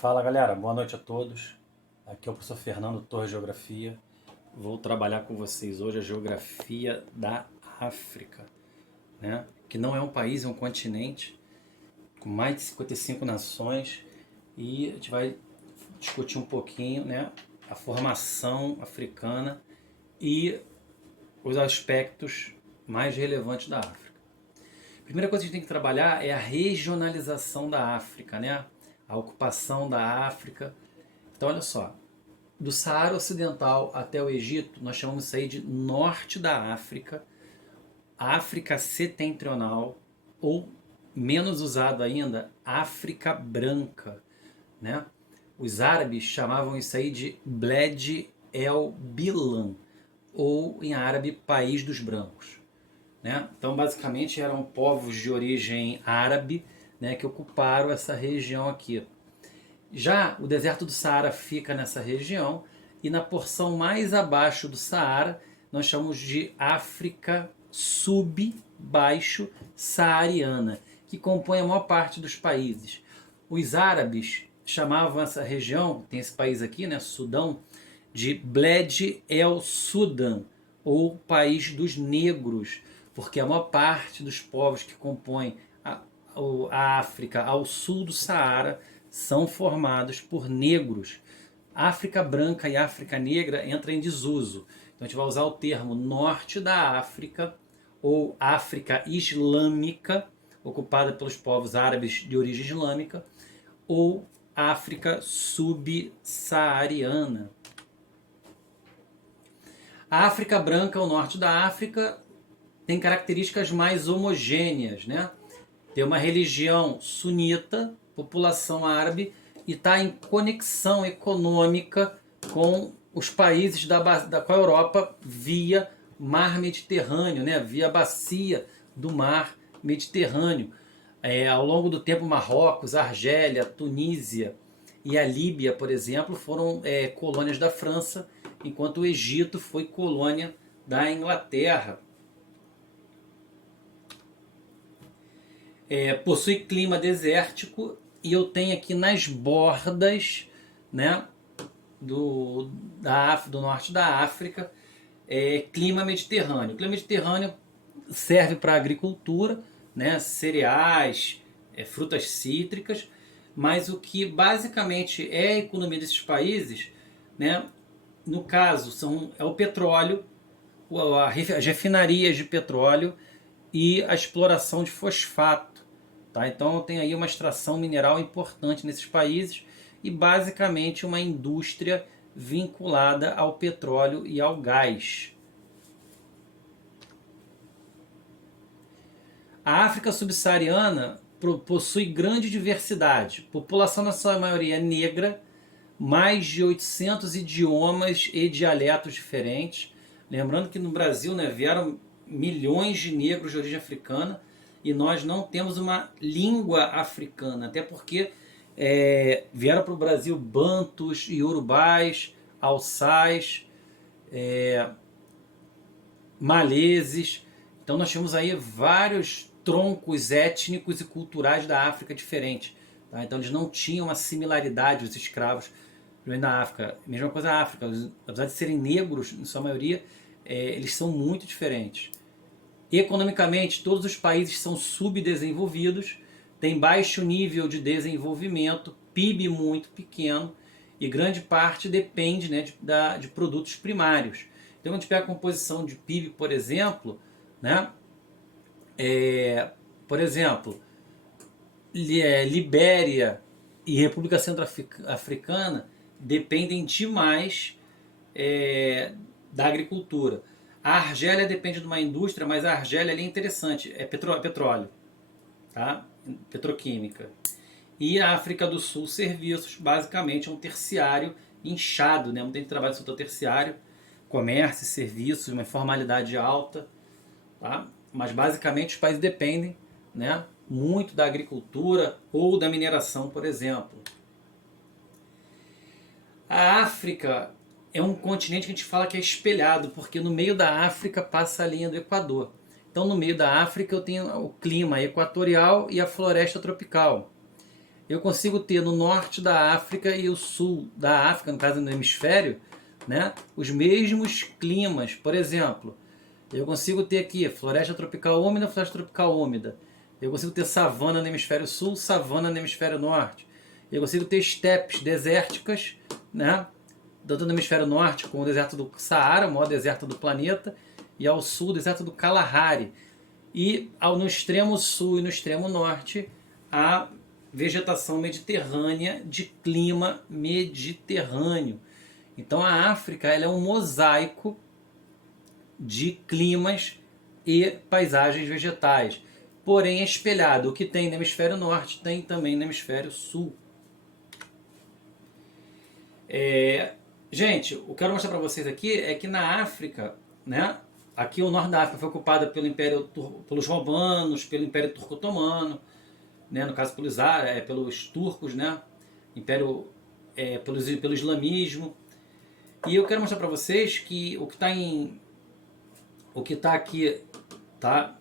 Fala galera, boa noite a todos. Aqui é o professor Fernando Torres Geografia. Vou trabalhar com vocês hoje a geografia da África, né? Que não é um país, é um continente com mais de 55 nações e a gente vai discutir um pouquinho, né, a formação africana e os aspectos mais relevantes da África. A primeira coisa que a gente tem que trabalhar é a regionalização da África, né? A ocupação da África. Então, olha só, do Saara Ocidental até o Egito, nós chamamos isso aí de norte da África, África setentrional, ou, menos usado ainda, África branca, né? Os árabes chamavam isso aí de Bled el Bilan, ou em árabe, País dos Brancos, né? Então, basicamente, eram povos de origem árabe, né, que ocuparam essa região aqui. Já o deserto do Saara fica nessa região, e na porção mais abaixo do Saara nós chamamos de África sub-baixo saariana, que compõe a maior parte dos países. Os árabes chamavam essa região, tem esse país aqui, né, Sudão, de Bled el Sudan, ou País dos Negros, porque a maior parte dos povos que compõem a África ao sul do Saara são formados por negros. África branca e África negra entram em desuso. Então a gente vai usar o termo norte da África ou África islâmica, ocupada pelos povos árabes de origem islâmica, ou África subsaariana. A África branca, o norte da África, tem características mais homogêneas, né? Tem uma religião sunita, população árabe, e está em conexão econômica com os países com a Europa via mar Mediterrâneo, né? Via bacia do mar Mediterrâneo. Ao longo do tempo, Marrocos, Argélia, Tunísia e a Líbia, por exemplo, foram colônias da França, enquanto o Egito foi colônia da Inglaterra. Possui clima desértico, e eu tenho aqui nas bordas, né, do norte da África, clima mediterrâneo. O clima mediterrâneo serve para agricultura, né, cereais, frutas cítricas, mas o que basicamente é a economia desses países, né, no caso é o petróleo, as refinarias de petróleo e a exploração de fosfato. Tá? Então tem aí uma extração mineral importante nesses países e basicamente uma indústria vinculada ao petróleo e ao gás. A África subsaariana possui grande diversidade. População na sua maioria é negra, mais de 800 idiomas e dialetos diferentes. Lembrando que no Brasil, né, vieram milhões de negros de origem africana e nós não temos uma língua africana, até porque vieram para o Brasil bantus, iorubais, alçais, maleses. Então nós temos aí vários troncos étnicos e culturais da África diferentes. Tá? Então eles não tinham uma similaridade, os escravos na África. Mesma coisa a África, apesar de serem negros, em sua maioria, eles são muito diferentes. Economicamente, todos os países são subdesenvolvidos, têm baixo nível de desenvolvimento, PIB muito pequeno, e grande parte depende, né, de produtos primários. Então, a gente pega a composição de PIB, por exemplo, né, Libéria e República Centro-Africana dependem demais da agricultura. A Argélia depende de uma indústria, mas a Argélia ali é interessante, é petróleo, tá? Petroquímica. E a África do Sul, serviços, basicamente é um terciário inchado, né? Muita gente trabalha no setor terciário, comércio, serviços, uma informalidade alta, tá? Mas basicamente os países dependem, né, muito da agricultura ou da mineração, por exemplo. A África é um continente que a gente fala que é espelhado, porque no meio da África passa a linha do Equador. Então no meio da África eu tenho o clima equatorial e a floresta tropical. eu consigo ter no norte da África e o sul da África, no caso do hemisfério, né, os mesmos climas. Por exemplo, eu consigo ter aqui floresta tropical úmida, floresta tropical úmida. Eu consigo ter savana no hemisfério sul, savana no hemisfério norte. Eu consigo ter estepes desérticas, né, tanto no hemisfério norte, com o deserto do Saara, o maior deserto do planeta, e ao sul, o deserto do Kalahari. E no extremo sul e no extremo norte, a vegetação mediterrânea de clima mediterrâneo. Então a África ela é um mosaico de climas e paisagens vegetais. Porém, é espelhado. O que tem no hemisfério norte tem também no hemisfério sul. Gente, o que eu quero mostrar para vocês aqui é que na África, né, aqui o norte da África foi ocupado pelos romanos, pelo Império Turco-Otomano, né, no caso pelos turcos, né, Império, pelo islamismo. E eu quero mostrar para vocês que o que está aqui, tá?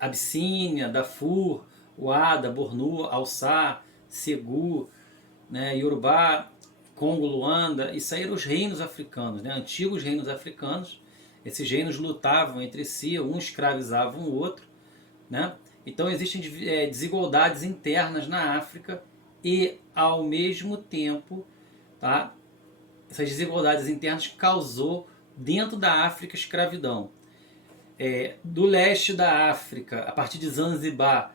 Abissínia, Darfur, Uada, Bornu, Alçá, Segu, né, Yorubá, Congo, Luanda, isso aí eram os reinos africanos, né, antigos reinos africanos. Esses reinos lutavam entre si, um escravizava o outro, né? Então existem desigualdades internas na África e, ao mesmo tempo, tá, essas desigualdades internas causou dentro da África escravidão. Do leste da África, a partir de Zanzibar,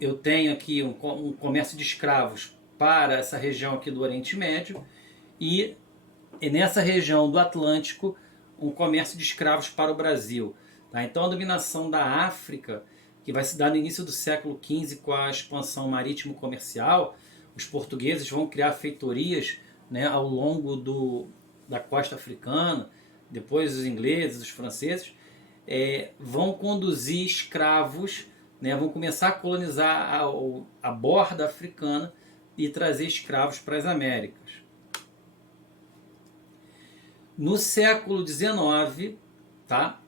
eu tenho aqui um comércio de escravos para essa região aqui do Oriente Médio e nessa região do Atlântico um comércio de escravos para o Brasil. Tá? Então a dominação da África, que vai se dar no início do século XV com a expansão marítimo-comercial, os portugueses vão criar feitorias, né, ao longo da costa africana, depois os ingleses, os franceses, vão conduzir escravos, né, vão começar a colonizar a borda africana e trazer escravos para as Américas. No século XIX, tá,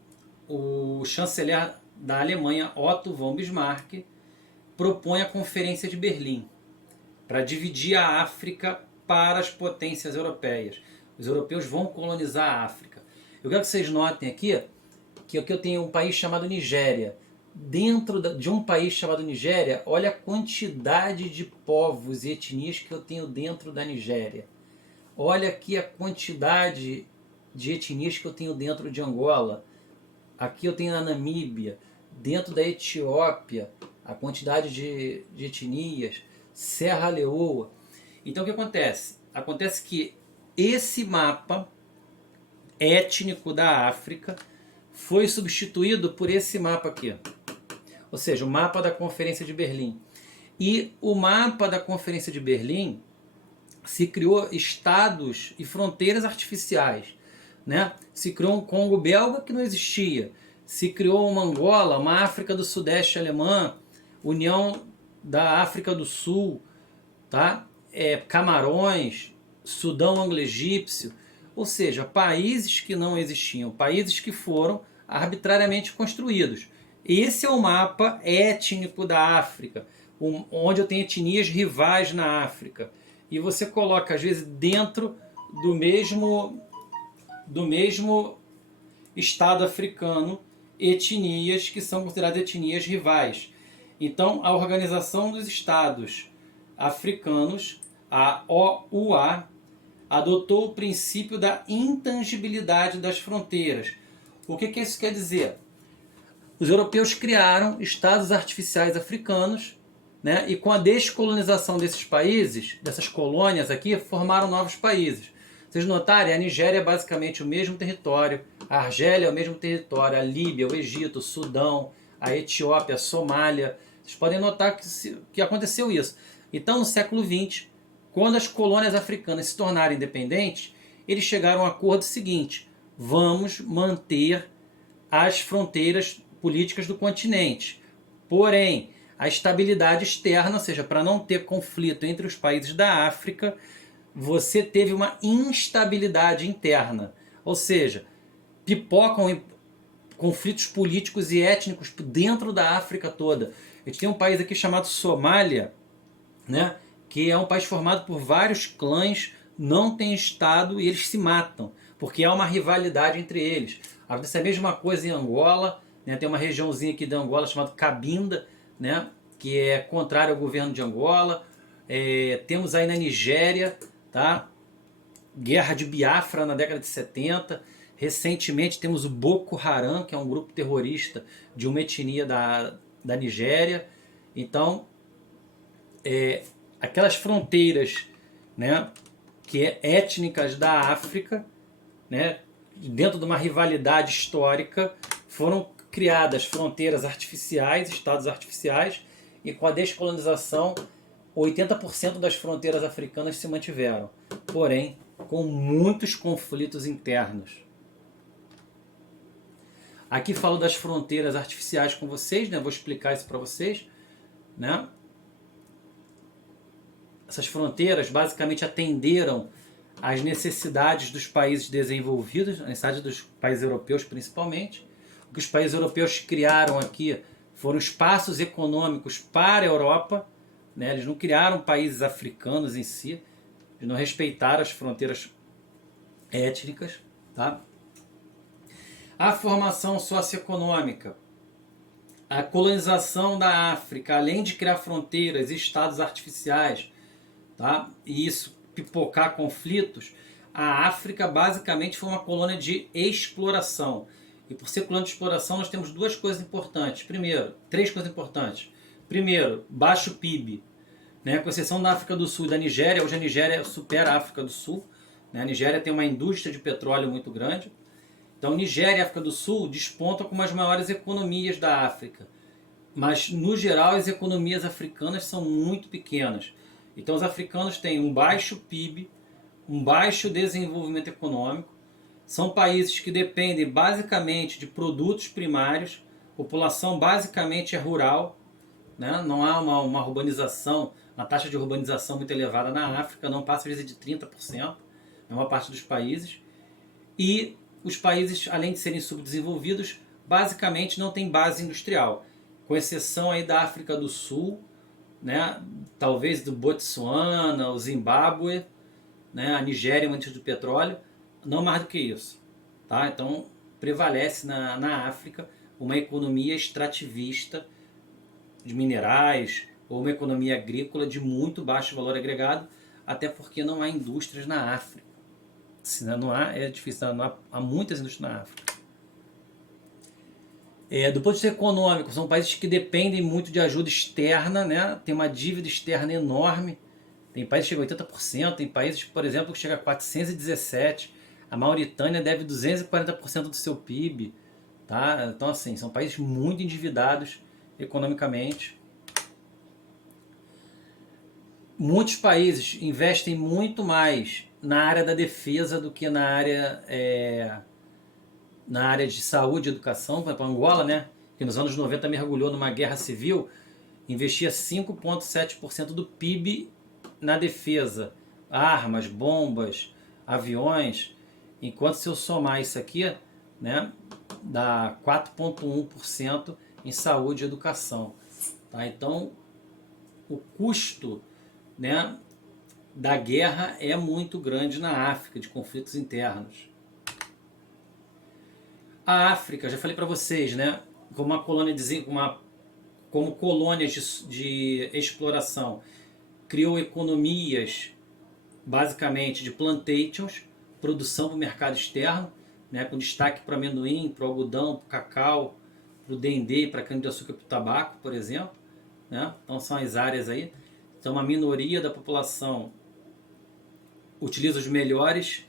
o chanceler da Alemanha, Otto von Bismarck, propõe a Conferência de Berlim para dividir a África para as potências europeias. Os europeus vão colonizar a África. Eu quero que vocês notem aqui que aqui eu tenho um país chamado Nigéria. Dentro de um país chamado Nigéria, olha a quantidade de povos e etnias que eu tenho dentro da Nigéria. Olha aqui a quantidade de etnias que eu tenho dentro de Angola. Aqui eu tenho na Namíbia, dentro da Etiópia, a quantidade de etnias, Serra Leoa. Então o que acontece? Acontece que esse mapa étnico da África foi substituído por esse mapa aqui. Ou seja, o mapa da Conferência de Berlim. E o mapa da Conferência de Berlim se criou estados e fronteiras artificiais, né? Se criou um Congo belga que não existia. Se criou uma Angola, uma África do Sudeste alemã, União da África do Sul, tá? Camarões, Sudão anglo-egípcio, ou seja, países que não existiam, países que foram arbitrariamente construídos. Esse é o mapa étnico da África, onde eu tenho etnias rivais na África. E você coloca, às vezes, dentro do mesmo estado africano, etnias que são consideradas etnias rivais. Então, a Organização dos Estados Africanos, a OUA, adotou o princípio da intangibilidade das fronteiras. O que isso quer dizer? Os europeus criaram estados artificiais africanos, né, e com a descolonização desses países, dessas colônias aqui, formaram novos países. Vocês notarem, a Nigéria é basicamente o mesmo território, a Argélia é o mesmo território, a Líbia, o Egito, o Sudão, a Etiópia, a Somália. Vocês podem notar que aconteceu isso. Então, no século XX, quando as colônias africanas se tornaram independentes, eles chegaram a um acordo seguinte: vamos manter as fronteiras políticas do continente. Porém, a estabilidade externa, ou seja, para não ter conflito entre os países da África, você teve uma instabilidade interna. Ou seja, pipocam conflitos políticos e étnicos dentro da África toda. A gente tem um país aqui chamado Somália, né, que é um país formado por vários clãs, não tem Estado e eles se matam, porque há uma rivalidade entre eles. Acontece a mesma coisa em Angola, né, tem uma regiãozinha aqui de Angola chamada Cabinda, né, que é contrária ao governo de Angola. Temos aí na Nigéria, tá, guerra de Biafra na década de 70. Recentemente temos o Boko Haram, que é um grupo terrorista de uma etnia da Nigéria. Então, aquelas fronteiras, né, étnicas da África, né, dentro de uma rivalidade histórica, foram criadas fronteiras artificiais, estados artificiais, e com a descolonização, 80% das fronteiras africanas se mantiveram, porém com muitos conflitos internos. Aqui falo das fronteiras artificiais com vocês, né? Vou explicar isso para vocês, né? Essas fronteiras basicamente atenderam às necessidades dos países desenvolvidos, as necessidades dos países europeus principalmente. O que os países europeus criaram aqui foram espaços econômicos para a Europa, né? Eles não criaram países africanos em si, eles não respeitaram as fronteiras étnicas, tá? A formação socioeconômica, a colonização da África, além de criar fronteiras e estados artificiais, tá? E isso pipocar conflitos, a África basicamente foi uma colônia de exploração. E por ser colônia de exploração, nós temos duas coisas importantes. Primeiro, três coisas importantes. Primeiro, baixo PIB, né? Com exceção da África do Sul e da Nigéria. Hoje a Nigéria supera a África do Sul, né? A Nigéria tem uma indústria de petróleo muito grande. Então, Nigéria e África do Sul despontam como as maiores economias da África. Mas, no geral, as economias africanas são muito pequenas. Então, os africanos têm um baixo PIB, um baixo desenvolvimento econômico. São países que dependem basicamente de produtos primários. A população basicamente é rural, né? Não há uma urbanização, uma taxa de urbanização muito elevada na África, não passa às vezes de 30%, na maior parte dos países. E os países, além de serem subdesenvolvidos, basicamente não têm base industrial, com exceção aí da África do Sul, né? Talvez do Botsuana, o Zimbábue, né? A Nigéria, uma indústria de petróleo, não mais do que isso, tá? Então prevalece na África uma economia extrativista de minerais ou uma economia agrícola de muito baixo valor agregado, até porque não há indústrias na África. Se não há, é difícil, não há muitas indústrias na África. Do ponto de vista econômico, são países que dependem muito de ajuda externa, né? Tem uma dívida externa enorme. Tem países que chegam a 80%, tem países, por exemplo, que chega a 417%. A Mauritânia deve 240% do seu PIB. Tá? Então, assim, são países muito endividados economicamente. Muitos países investem muito mais na área da defesa do que na área de saúde e educação. Por exemplo, Angola, né, que nos anos 90 mergulhou numa guerra civil, investia 5,7% do PIB na defesa. Armas, bombas, aviões. Enquanto se eu somar isso aqui, né, dá 4,1% em saúde e educação. Tá? Então, o custo, né, da guerra é muito grande na África, de conflitos internos. A África, já falei para vocês, né, como uma colônia como colônia de exploração, criou economias basicamente de plantations, produção para o mercado externo, né, com destaque para amendoim, para o algodão, para o cacau, para o dendê, para a cana-de-açúcar, para o tabaco, por exemplo. Né? Então são as áreas aí. Então a minoria da população utiliza os melhores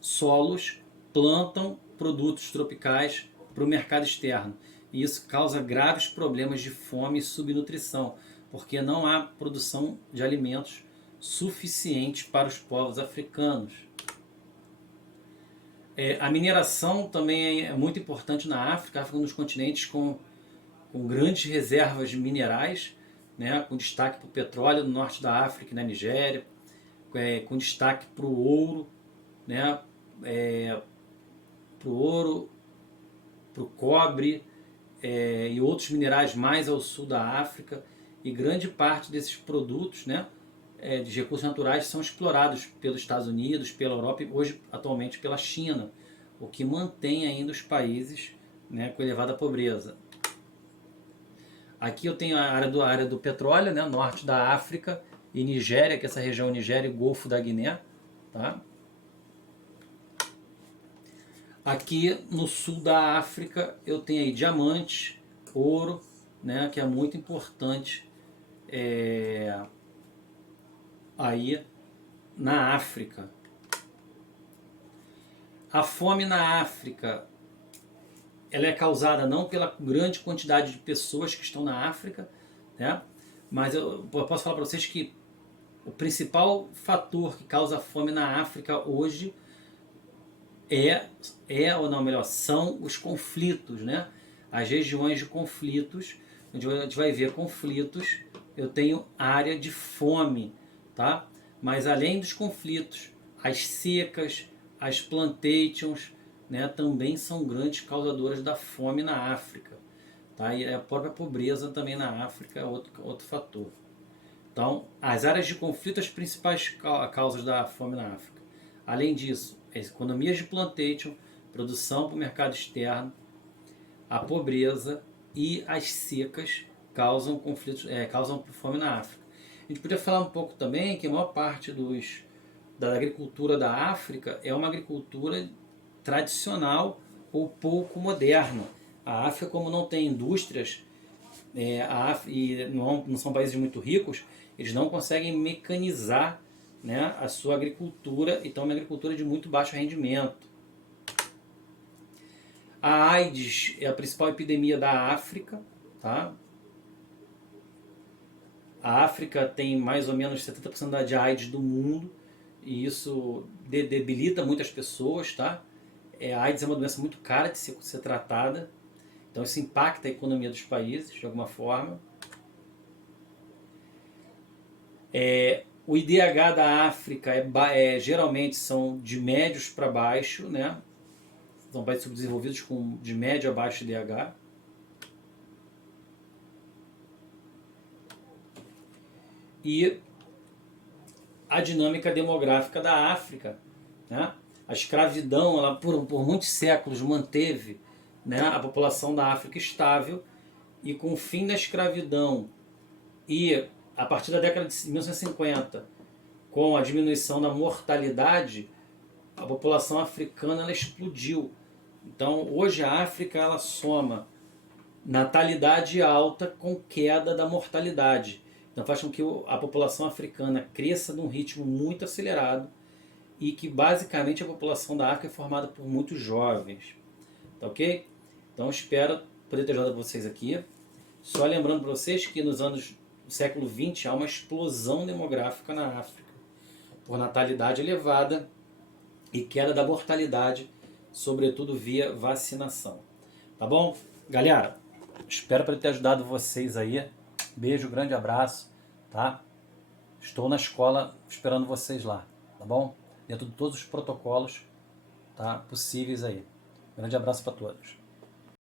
solos, plantam produtos tropicais para o mercado externo. E isso causa graves problemas de fome e subnutrição, porque não há produção de alimentos suficiente para os povos africanos. A mineração também é muito importante na África. A África é um dos continentes com grandes reservas de minerais, né, com destaque para o petróleo no norte da África e na Nigéria, com destaque para o ouro, né, para o cobre, e outros minerais mais ao sul da África, e grande parte desses produtos, né, de recursos naturais são explorados pelos Estados Unidos, pela Europa e hoje atualmente pela China, o que mantém ainda os países, né, com elevada pobreza. Aqui eu tenho a área do petróleo, né, norte da África e Nigéria, que é essa região Nigéria e Golfo da Guiné. Tá? Aqui no sul da África eu tenho aí diamantes, ouro, né, que é muito importante aí na África. A fome na África, ela é causada não pela grande quantidade de pessoas que estão na África, né? Mas eu posso falar para vocês que o principal fator que causa fome na África hoje ou não, melhor, são os conflitos, né? As regiões de conflitos, onde a gente vai ver conflitos, eu tenho área de fome, tá? Mas além dos conflitos, as secas, as plantations, né, também são grandes causadoras da fome na África. Tá? E a própria pobreza também na África é outro fator. Então, as áreas de conflito, as principais causas da fome na África. Além disso, as economias de plantation, produção para o mercado externo, a pobreza e as secas causam conflitos, causam fome na África. A gente podia falar um pouco também que a maior parte da agricultura da África é uma agricultura tradicional ou pouco moderna. A África, como não tem indústrias, e não são países muito ricos, eles não conseguem mecanizar, né, a sua agricultura, então é uma agricultura de muito baixo rendimento. A AIDS é a principal epidemia da África. Tá? A África tem mais ou menos 70% de AIDS do mundo, e isso debilita muitas pessoas. Tá? A AIDS é uma doença muito cara de ser tratada, então isso impacta a economia dos países de alguma forma. O IDH da África geralmente são de médios para baixo, né? São países subdesenvolvidos de médio a baixo IDH. E a dinâmica demográfica da África, né? A escravidão, ela por muitos séculos manteve, né, a população da África estável, e com o fim da escravidão e a partir da década de 1950, com a diminuição da mortalidade, a população africana ela explodiu. Então, hoje a África ela soma natalidade alta com queda da mortalidade. Então, faz com que a população africana cresça num ritmo muito acelerado e que, basicamente, a população da África é formada por muitos jovens. Tá ok? Então, espero poder ter ajudado vocês aqui. Só lembrando para vocês que nos anos do século XX há uma explosão demográfica na África, por natalidade elevada e queda da mortalidade, sobretudo via vacinação. Tá bom? Galera, espero poder ter ajudado vocês aí. Beijo, grande abraço, tá? Estou na escola esperando vocês lá, tá bom? Dentro de todos os protocolos, tá, possíveis aí. Grande abraço para todos.